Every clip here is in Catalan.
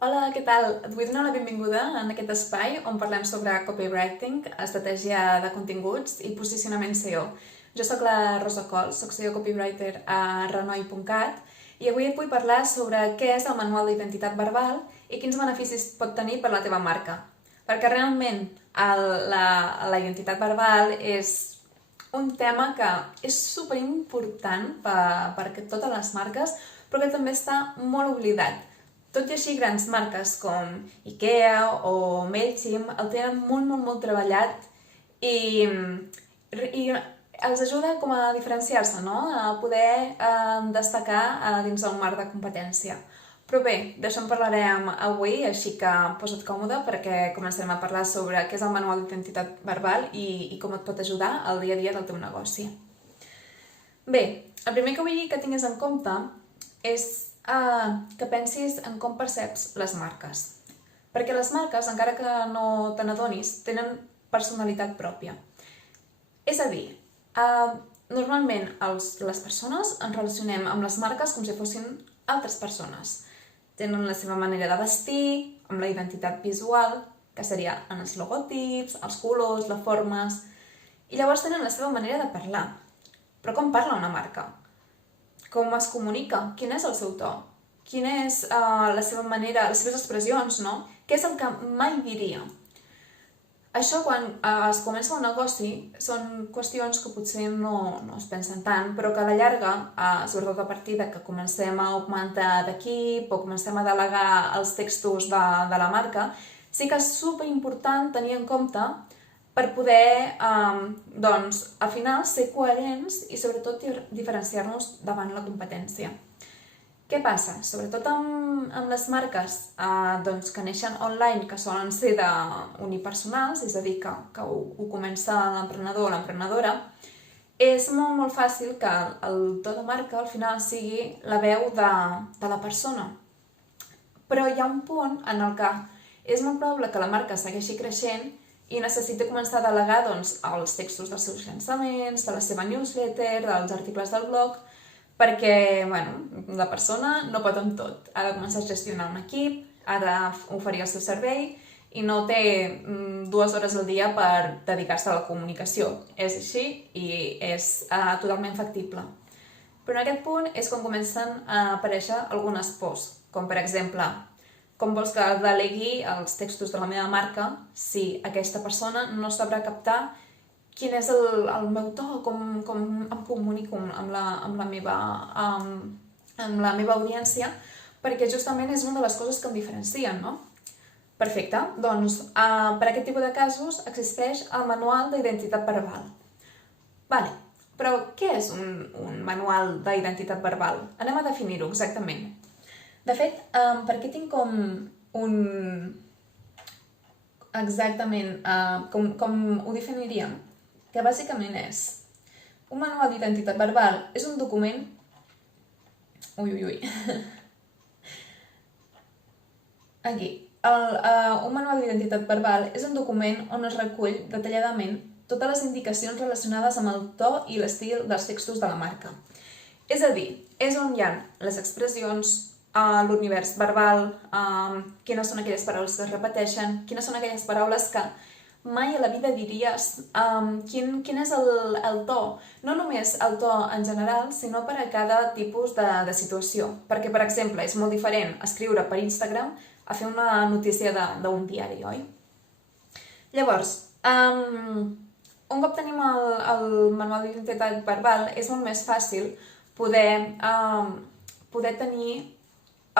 Hola, què tal? Et vull donar la benvinguda en aquest espai on parlem sobre copywriting, estratègia de continguts i posicionament SEO. Jo sóc la Rosa Cols, sóc SEO copywriter a renoi.cat i avui et vull parlar sobre què és el manual d'identitat verbal i quins beneficis pot tenir per la teva marca. Perquè realment la identitat verbal és un tema que és superimportant per totes les marques, però que també està molt oblidat. Tot i així, grans marques com IKEA o MailChimp el tenen molt treballat i els ajuda com a diferenciar-se, no? A poder destacar dins del marc de competència. Però bé, d'això en parlarem avui, així que posa't còmode perquè començarem a parlar sobre què és el manual d'identitat verbal i com et pot ajudar al dia a dia del teu negoci. Bé, el primer que vull que tinguis en compte és que pensis en com perceps les marques. Perquè les marques, encara que no te n'adonis, tenen personalitat pròpia. És a dir, normalment les persones ens relacionem amb les marques com si fossin altres persones. Tenen la seva manera de vestir, amb la identitat visual, que seria en els logotips, els colors, les formes, i llavors tenen la seva manera de parlar. Però com parla una marca? Com es comunica? Quin és el seu to? Quina és la seva manera, les seves expressions, no? Què és el que mai diria? Això, quan es comença un negoci, són qüestions que potser no es pensen tant, però que a la llarga, sobretot a partir de que comencem a augmentar d'equip o comencem a delegar els textos de la marca, sí que és superimportant tenir en compte per poder, al final, ser coherents i sobretot diferenciar-nos davant la competència. Què passa? Sobretot amb les marques que neixen online, que solen ser unipersonals, és a dir, que ho comença l'emprenedor o l'emprenedora, és molt fàcil que el to de marca al final sigui la veu de la persona. Però hi ha un punt en el que és molt probable que la marca segueixi creixent i necessita començar a delegar els textos dels seus llançaments, de la seva newsletter, dels articles del blog, perquè la persona no pot amb tot. Ha de començar a gestionar un equip, ha d'oferir el seu servei i no té 2 hores al dia per dedicar-se a la comunicació. És així i és totalment factible. Però en aquest punt és quan comencen a aparèixer algunes pors, com per exemple, com vols que delegui els textos de la meva marca si aquesta persona no sabrà captar quin és el meu to, com em comunico amb la meva audiència, perquè justament és una de les coses que em diferencien, no? Perfecte, doncs per aquest tipus de casos existeix el manual d'identitat verbal. Vale, però què és un manual d'identitat verbal? Anem a definir-ho exactament. De fet, per aquí tinc com un... Exactament, com ho definiríem? Que bàsicament és un manual d'identitat verbal, és un document... Aquí. Un manual d'identitat verbal és un document on es recull detalladament totes les indicacions relacionades amb el to i l'estil dels textos de la marca. És a dir, és on hi ha les expressions, l'univers verbal, quines són aquelles paraules que es repeteixen, quines són aquelles paraules que mai a la vida diries, quin és el to. No només el to en general, sinó per a cada tipus de situació. Perquè, per exemple, és molt diferent escriure per Instagram a fer una notícia d'un diari, oi? Llavors, un cop tenim el manual d'identitat verbal, és molt més fàcil poder tenir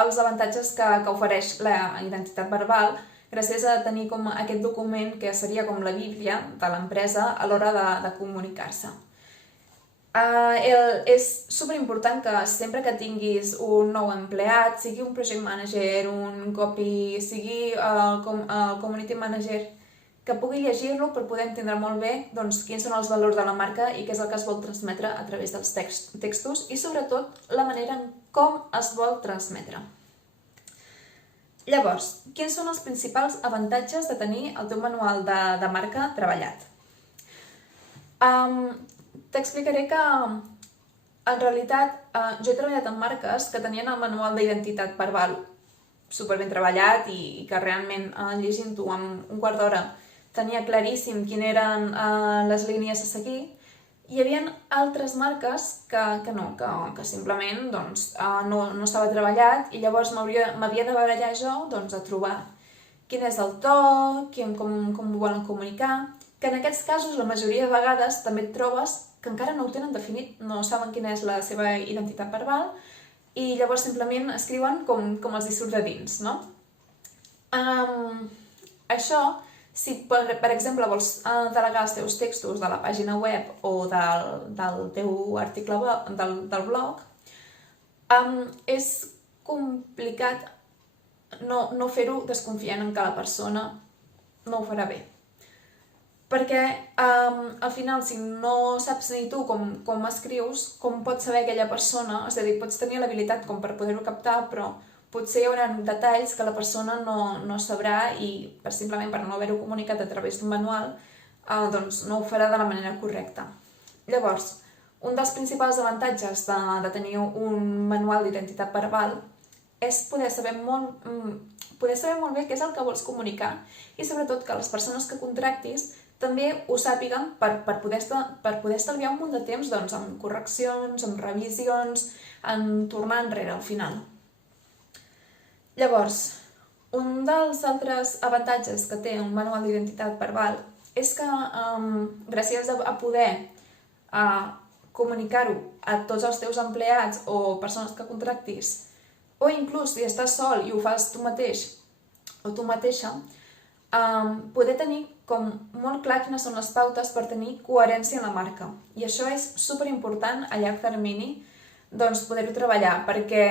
els avantatges que ofereix la identitat verbal gràcies a tenir com aquest document que seria com la bíblia de l'empresa a l'hora de comunicar-se. És superimportant que sempre que tinguis un nou empleat, sigui un project manager, un copy, sigui el community manager, que pugui llegir-lo per poder entendre molt bé quins són els valors de la marca i què és el que es vol transmetre a través dels textos i sobretot la manera en com es vol transmetre. Llavors, quins són els principals avantatges de tenir el teu manual de marca treballat? T'explicaré que, en realitat, jo he treballat amb marques que tenien el manual d'identitat verbal super ben treballat i que realment llegint-ho en un quart d'hora tenia claríssim quines eren les línies a seguir. Hi havia altres marques que no, que simplement doncs, no estava treballat i llavors m'havia de barallar jo doncs, a trobar quin és el to, com ho volen comunicar, que en aquests casos la majoria de vegades també et trobes que encara no ho tenen definit, no saben quina és la seva identitat verbal i llavors simplement escriuen com els hi surt de dins, no? Això, si per exemple vols delegar els teus textos de la pàgina web o del teu article del blog, és complicat no fer-ho desconfiant en que la persona no ho farà bé. Perquè al final, si no saps ni tu com escrius, com pots saber aquella persona, és a dir, pots tenir l'habilitat com per poder-ho captar, però potser hi haurà detalls que la persona no sabrà i simplement per no haver-ho comunicat a través d'un manual, doncs no ho farà de la manera correcta. Llavors, un dels principals avantatges de tenir un manual d'identitat verbal és poder saber molt bé què és el que vols comunicar i sobretot que les persones que contractis també ho sàpiguen per poder estalviar un munt de temps doncs, amb correccions, amb revisions, en tornar enrere al final. Llavors, un dels altres avantatges que té un manual d'identitat verbal és que gràcies a poder comunicar-ho a tots els teus empleats o persones que contractis, o inclús si estàs sol i ho fas tu mateix o tu mateixa, poder tenir com molt clar quines són les pautes per tenir coherència en la marca. I això és superimportant a llarg termini doncs, poder-ho treballar, perquè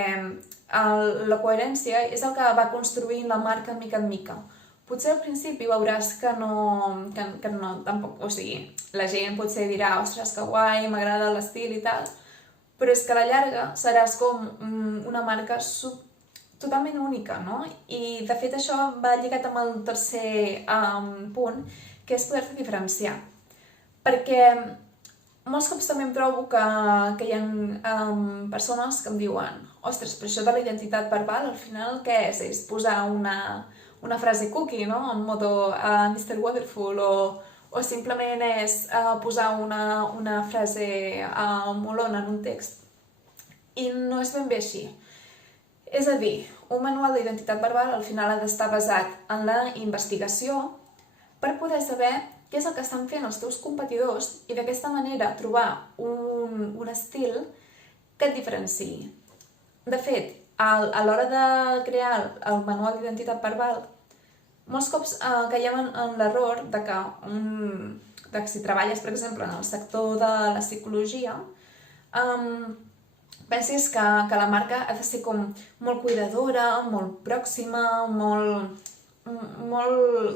la coherència és el que va construint la marca mica en mica. Potser al principi veuràs que no tampoc, o sigui, la gent potser dirà ostres, que guai, m'agrada l'estil i tal, però és que a la llarga seràs com una marca totalment única, no? I de fet això va lligat amb el tercer punt, que és poder-te diferenciar. Perquè molts cops també em trobo que hi ha persones que em diuen ostres, però això de la identitat verbal al final què és? És posar una frase cookie, no? En modo Mr. Wonderful o simplement és posar una frase molona en un text. I no és ben bé així. És a dir, un manual d'identitat verbal al final ha d'estar basat en la investigació per poder saber què és el que estan fent els teus competidors i d'aquesta manera trobar un estil que et diferenciï. De fet, a l'hora de crear el manual d'identitat verbal, molts cops caiem en l'error de que si treballes, per exemple, en el sector de la psicologia, pensis que la marca ha de ser com molt cuidadora, molt pròxima, molt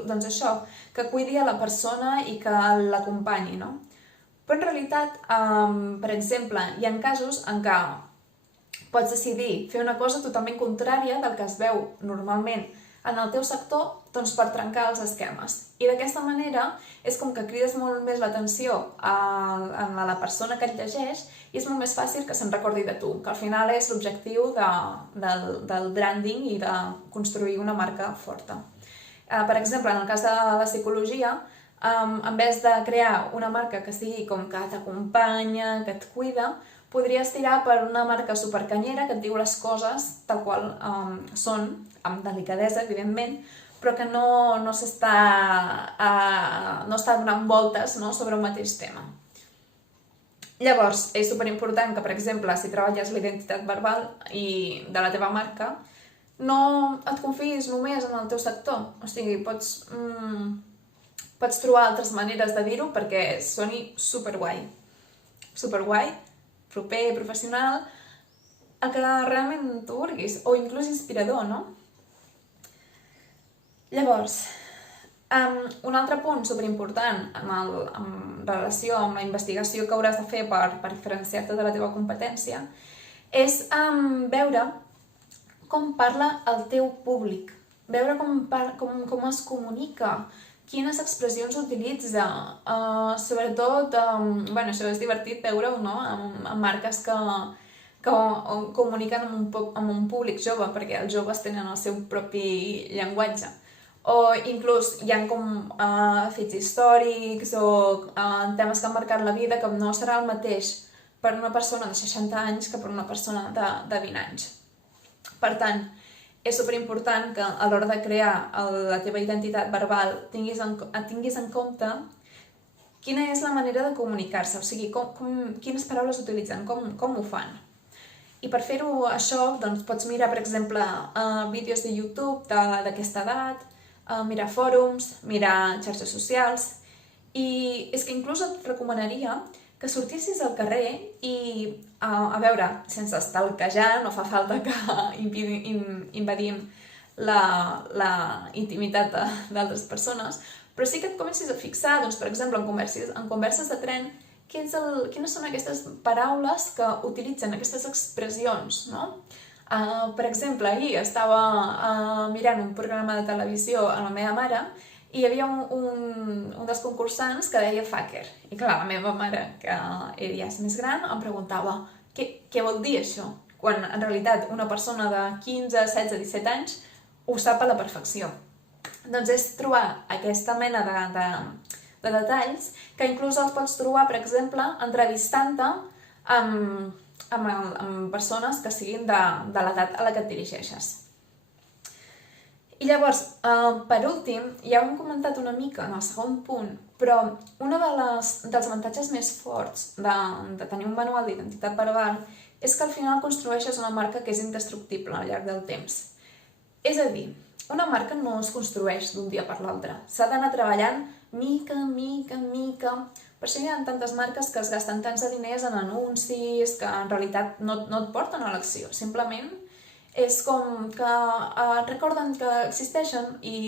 doncs això, que cuidi a la persona i que l'acompanyi, no? Però en realitat, per exemple, hi ha casos en què pots decidir fer una cosa totalment contrària del que es veu normalment en el teu sector doncs per trencar els esquemes. I d'aquesta manera és com que crides molt més l'atenció a la persona que et llegeix i és molt més fàcil que se'n recordi de tu, que al final és l'objectiu del branding i de construir una marca forta. Per exemple, en el cas de la psicologia, en vez de crear una marca que sigui com que t'acompanya, que et cuida, podries tirar per una marca supercanyera que et diu les coses tal qual són, amb delicadesa, evidentment, però que no està donant voltes sobre un mateix tema. Llavors, és superimportant que, per exemple, si treballes la identitat verbal de la teva marca, no et confiïs només en el teu sector. O sigui, pots trobar altres maneres de dir-ho perquè soni superguai. Superguai, proper, professional, el que realment tu vulguis, o inclús inspirador, no? Llavors, un altre punt superimportant en relació amb la investigació que hauràs de fer per diferenciar-te de la teva competència és veure com parla el teu públic, veure com es comunica, quines expressions utilitza, sobretot, això és divertit veure-ho, no? Amb marques que que comuniquen amb un públic jove, perquè els joves tenen el seu propi llenguatge. O inclús hi ha com fets històrics o temes que han marcat la vida que no serà el mateix per una persona de 60 anys que per una persona de 20 anys. Per tant, és superimportant que a l'hora de crear la teva identitat verbal tinguis en compte quina és la manera de comunicar-se, o sigui, quines paraules utilitzen, com ho fan. I per fer-ho això, doncs, pots mirar, per exemple, vídeos de YouTube d'aquesta edat, mirar fòrums, mirar xarxes socials, i és que inclús et recomanaria que sortissis al carrer i, a veure, sense stalkejar, no fa falta que invadim la intimitat d'altres persones, però sí que et comencis a fixar, doncs, per exemple, en converses de tren, quines són aquestes paraules que utilitzen, aquestes expressions, no? Per exemple, ahir estava mirant un programa de televisió amb la meva mare i hi havia un dels concursants que deia fucker. I clar, la meva mare, que ella ja és més gran, em preguntava què vol dir això? Quan en realitat una persona de 15, 16, 17 anys ho sap a la perfecció. Doncs és trobar aquesta mena de detalls que inclús els pots trobar, per exemple, entrevistant-te amb persones que siguin de l'edat a la que et dirigeixes. I llavors, per últim, ja ho hem comentat una mica en el segon punt, però un dels avantatges més forts de tenir un manual d'identitat verbal és que al final construeixes una marca que és indestructible al llarg del temps. És a dir, una marca no es construeix d'un dia per l'altre, s'ha d'anar treballant mica en mica. Per això hi ha tantes marques que es gasten tants de diners en anuncis que en realitat no et porten a l'acció. Simplement és com que recorden que existeixen i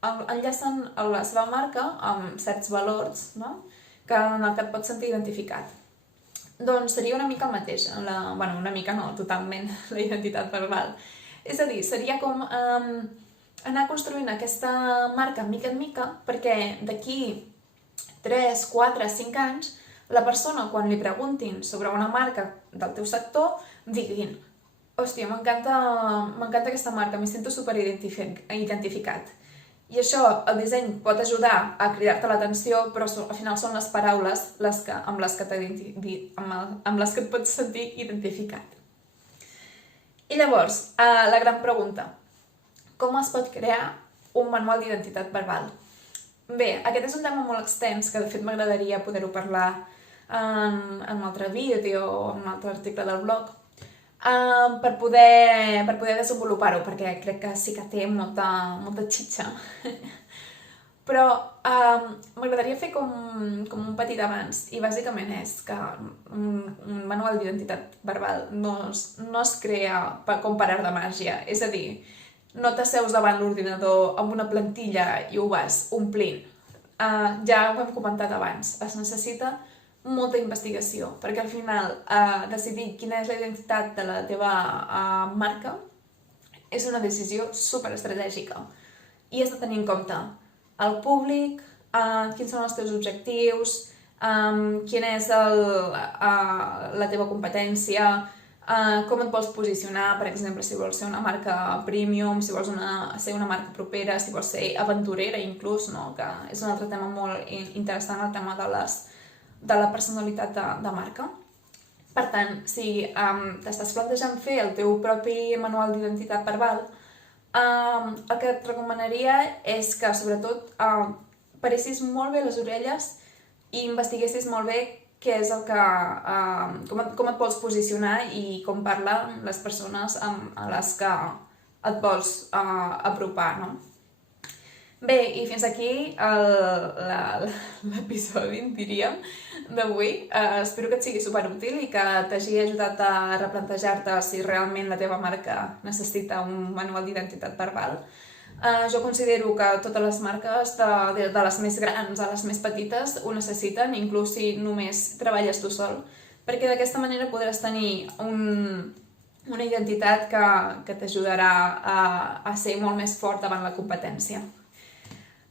enllacen la seva marca amb certs valors, no? En el que et pots sentir identificat. Doncs seria una mica el mateix, una mica no, totalment, la identitat verbal. És a dir, seria com anar construint aquesta marca mica en mica perquè d'aquí 3, 4, 5 anys, la persona, quan li preguntin sobre una marca del teu sector, diguin: hòstia, m'encanta aquesta marca, m'hi sento superidentificat. I això, el disseny pot ajudar a cridar-te l'atenció, però al final són les paraules amb les que et pots sentir identificat. I llavors, la gran pregunta: com es pot crear un manual d'identitat verbal? Bé, aquest és un tema molt extens que de fet m'agradaria poder-ho parlar en un altre vídeo o en un altre article del blog per poder desenvolupar-ho, perquè crec que sí que té molta xitxa. Però m'agradaria fer com un petit avanç, i bàsicament és que un manual d'identitat verbal no es crea com per art de màgia, és a dir, no t'asseus davant l'ordinador amb una plantilla i ho vas omplint. Ja ho hem comentat abans, es necessita molta investigació, perquè al final decidir quina és la identitat de la teva marca és una decisió superestratègica i has de tenir en compte el públic, quins són els teus objectius, quina és la teva competència, com et vols posicionar, per exemple, si vols ser una marca premium, si vols ser una marca propera, si vols ser aventurera inclús, no? Que és un altre tema molt interessant, el tema de la personalitat de marca. Per tant, si t'estàs plantejant fer el teu propi manual d'identitat verbal, el que et recomanaria és que, sobretot, paressis molt bé les orelles i investiguessis molt bé què és com et vols posicionar i com parlen les persones a les que et vols apropar, no? Bé, i fins aquí l'episodi, diríem, d'avui. Espero que et sigui superútil i que t'hagi ajudat a replantejar-te si realment la teva marca necessita un manual d'identitat verbal. Jo considero que totes les marques, de les més grans a les més petites, ho necessiten, inclús si només treballes tu sol, perquè d'aquesta manera podràs tenir una identitat que t'ajudarà a ser molt més fort davant la competència.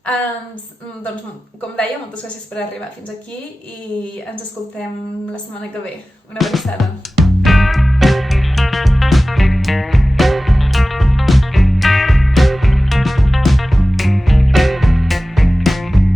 Doncs, com deia, moltes gràcies per arribar fins aquí i ens escoltem la setmana que ve. Una abraçada. Adéu.